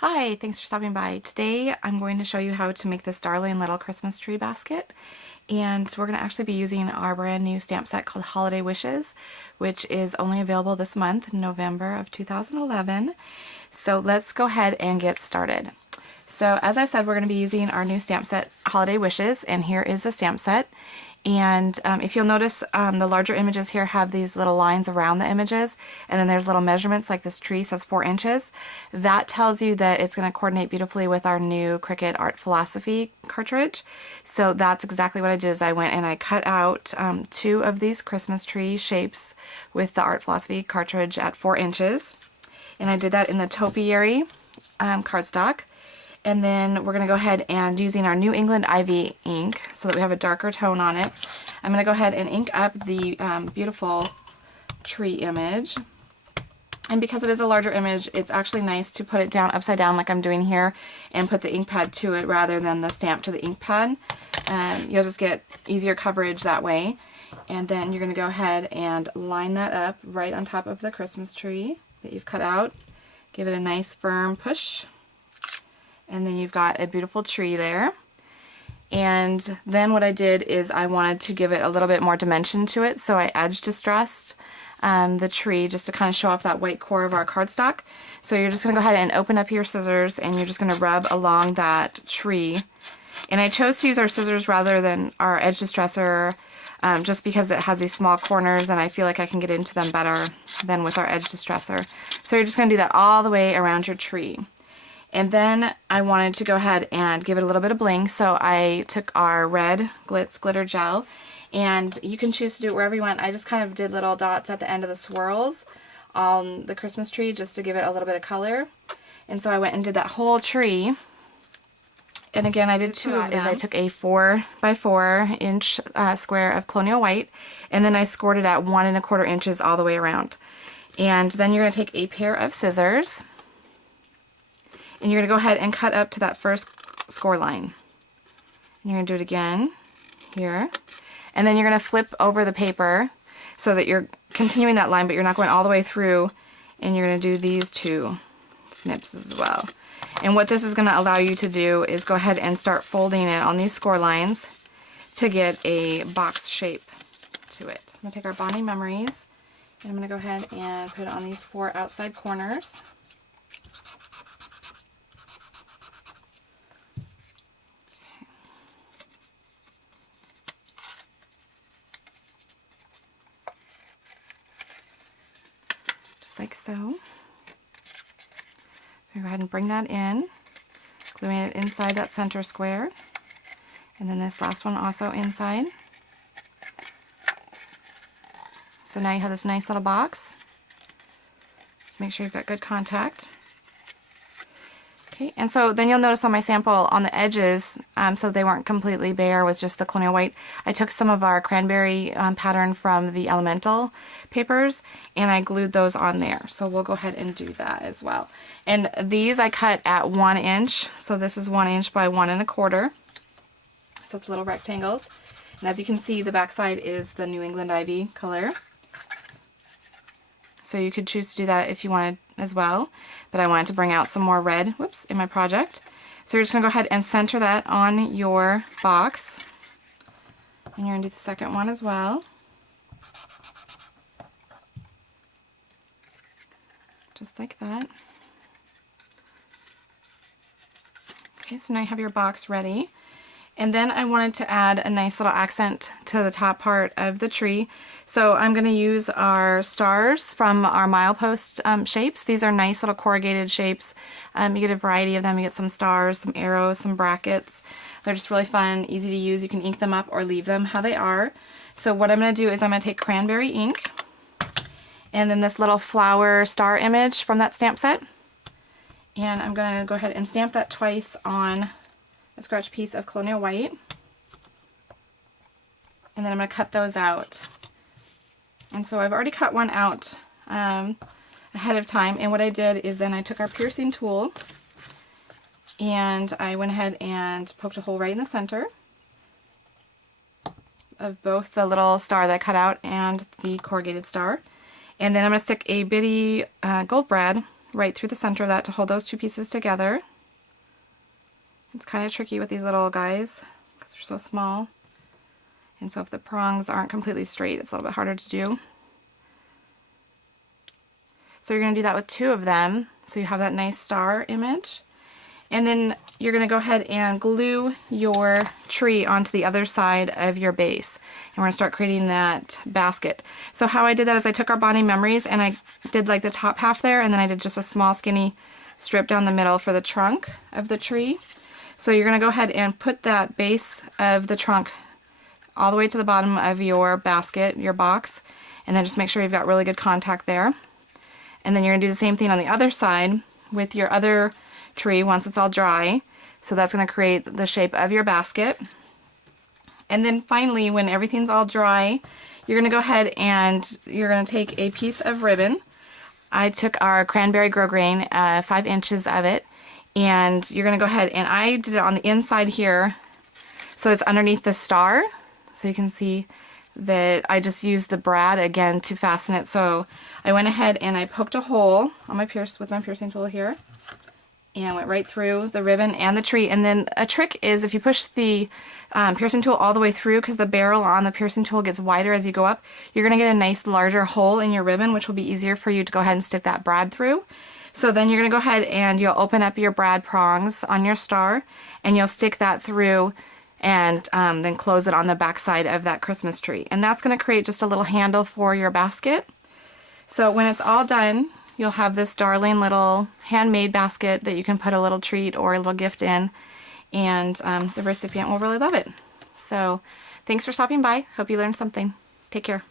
Hi, thanks for stopping by. Today I'm going to show you how to make this darling little Christmas tree basket, and we're going to actually be using our brand new stamp set called Holiday Wishes, which is only available this month, November of 2011. So let's go ahead and get started. So as I said, we're going to be using our new stamp set Holiday Wishes, and here is the stamp set. And if you'll notice, the larger images here have these little lines around the images, and then there's little measurements, like this tree says 4 inches. That tells you that it's going to coordinate beautifully with our new Cricut Art Philosophy cartridge. So that's exactly what I did. Is I went and I cut out 2 of these Christmas tree shapes with the Art Philosophy cartridge at 4 inches, and I did that in the topiary cardstock. And then we're going to go ahead and, using our New England Ivy ink so that we have a darker tone on it, I'm going to go ahead and ink up the beautiful tree image. And because it is a larger image, it's actually nice to put it down upside down like I'm doing here and put the ink pad to it rather than the stamp to the ink pad. You'll just get easier coverage that way. And then you're going to go ahead and line that up right on top of the Christmas tree that you've cut out. Give it a nice firm push. And then you've got a beautiful tree there. And then what I did is I wanted to give it a little bit more dimension to it, so I edge distressed the tree just to kind of show off that white core of our cardstock. So you're just going to go ahead and open up your scissors, and you're just going to rub along that tree. And I chose to use our scissors rather than our edge distresser just because it has these small corners, and I feel like I can get into them better than with our edge distresser. So you're just going to do that all the way around your tree. And then I wanted to go ahead and give it a little bit of bling, so I took our red Glitz Glitter Gel, and you can choose to do it wherever you want. I just kind of did little dots at the end of the swirls on the Christmas tree just to give it a little bit of color. And so I went and did that whole tree. And again, I did 2 of them. I took a 4 by 4 inch square of Colonial White, and then I scored it at 1 1/4 inches all the way around. And then you're going to take a pair of scissors, and you're going to go ahead and cut up to that first score line. And you're going to do it again here. And then you're going to flip over the paper so that you're continuing that line, but you're not going all the way through. And you're going to do these 2 snips as well. And what this is going to allow you to do is go ahead and start folding it on these score lines to get a box shape to it. I'm going to take our Bonnie Memories, and I'm going to go ahead and put it on these 4 outside corners. Like so. So go ahead and bring that in, gluing it inside that center square, and then this last one also inside. So now you have this nice little box. Just make sure you've got good contact. Okay, and so then you'll notice on my sample on the edges, so they weren't completely bare with just the Colonial White, I took some of our cranberry pattern from the Elemental papers, and I glued those on there. So we'll go ahead and do that as well. And these I cut at 1 inch, so this is 1 inch by 1 1/4. So it's little rectangles. And as you can see, the back side is the New England Ivy color. So you could choose to do that if you wanted as well, but I wanted to bring out some more red, in my project. So you're just going to go ahead and center that on your box, and you're going to do the second one as well. Just like that. Okay, so now you have your box ready. And then I wanted to add a nice little accent to the top part of the tree. So I'm going to use our stars from our milepost shapes. These are nice little corrugated shapes. You get a variety of them. You get some stars, some arrows, some brackets. They're just really fun, easy to use. You can ink them up or leave them how they are. So what I'm going to do is I'm going to take cranberry ink, and then this little flower star image from that stamp set. And I'm going to go ahead and stamp that twice on a scratch piece of Colonial White, and then I'm going to cut those out. And so I've already cut one out ahead of time, and what I did is then I took our piercing tool and I went ahead and poked a hole right in the center of both the little star that I cut out and the corrugated star. And then I'm going to stick a bitty gold brad right through the center of that to hold those two pieces together. It's kind of tricky with these little guys because they're so small. And so if the prongs aren't completely straight, it's a little bit harder to do. So you're going to do that with two of them, so you have that nice star image. And then you're going to go ahead and glue your tree onto the other side of your base. And we're going to start creating that basket. So how I did that is I took our bonding memories and I did like the top half there, and then I did just a small skinny strip down the middle for the trunk of the tree. So you're going to go ahead and put that base of the trunk all the way to the bottom of your basket, your box, and then just make sure you've got really good contact there. And then you're going to do the same thing on the other side with your other tree once it's all dry. So that's going to create the shape of your basket. And then finally, when everything's all dry, you're going to go ahead and you're going to take a piece of ribbon. I took our cranberry grosgrain, 5 inches of it, and you're going to go ahead, and I did it on the inside here so it's underneath the star. So you can see that I just used the brad again to fasten it. So I went ahead and I poked a hole on my with my piercing tool here and went right through the ribbon and the tree. And then a trick is if you push the piercing tool all the way through, because the barrel on the piercing tool gets wider as you go up, you're going to get a nice larger hole in your ribbon, which will be easier for you to go ahead and stick that brad through. So then you're going to go ahead and you'll open up your brad prongs on your star and you'll stick that through and then close it on the back side of that Christmas tree. And that's going to create just a little handle for your basket. So when it's all done, you'll have this darling little handmade basket that you can put a little treat or a little gift in, and the recipient will really love it. So thanks for stopping by. Hope you learned something. Take care.